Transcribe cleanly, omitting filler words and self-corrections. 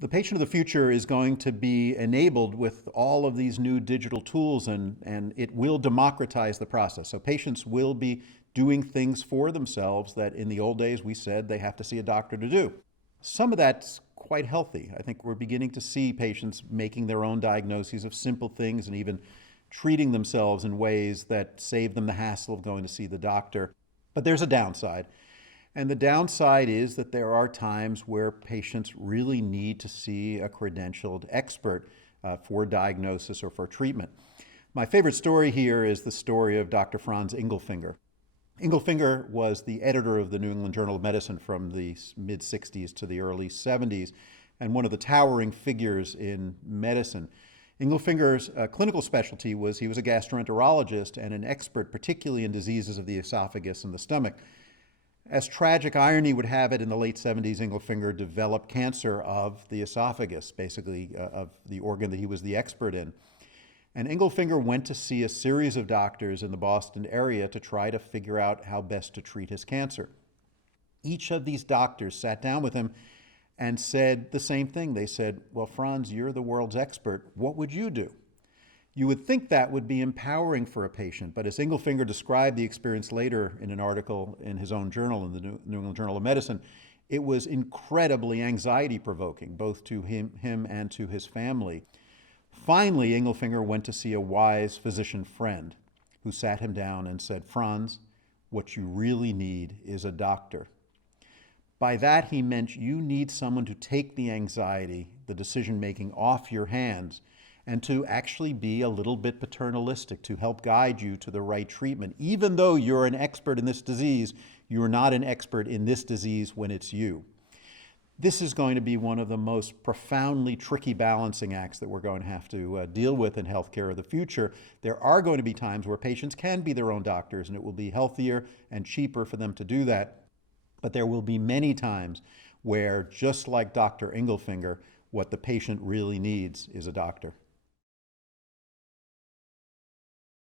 The patient of the future is going to be enabled with all of these new digital tools, and it will democratize the process. So patients will be doing things for themselves that in the old days we said they have to see a doctor to do. Some of that's quite healthy. I think we're beginning to see patients making their own diagnoses of simple things and even treating themselves in ways that save them the hassle of going to see the doctor. But there's a downside. And the downside is that there are times where patients really need to see a credentialed expert for diagnosis or for treatment. My favorite story here is the story of Dr. Franz Ingelfinger. Ingelfinger was the editor of the New England Journal of Medicine from the mid-60s to the early 70s, and one of the towering figures in medicine. Ingelfinger's clinical specialty was he was a gastroenterologist and an expert particularly in diseases of the esophagus and the stomach. As tragic irony would have it, in the late 70s, Ingelfinger developed cancer of the esophagus, basically of the organ that he was the expert in. And Ingelfinger went to see a series of doctors in the Boston area to try to figure out how best to treat his cancer. Each of these doctors sat down with him and said the same thing. They said, well, Franz, you're the world's expert. What would you do? You would think that would be empowering for a patient, but as Ingelfinger described the experience later in an article in his own journal, in the New England Journal of Medicine, it was incredibly anxiety-provoking, both to him and to his family. Finally, Ingelfinger went to see a wise physician friend who sat him down and said, Franz, what you really need is a doctor. By that, he meant you need someone to take the anxiety, the decision-making off your hands, and to actually be a little bit paternalistic, to help guide you to the right treatment. Even though you're an expert in this disease, you're not an expert in this disease when it's you. This is going to be one of the most profoundly tricky balancing acts that we're going to have to deal with in healthcare of the future. There are going to be times where patients can be their own doctors, and it will be healthier and cheaper for them to do that. But there will be many times where, just like Dr. Ingelfinger, what the patient really needs is a doctor.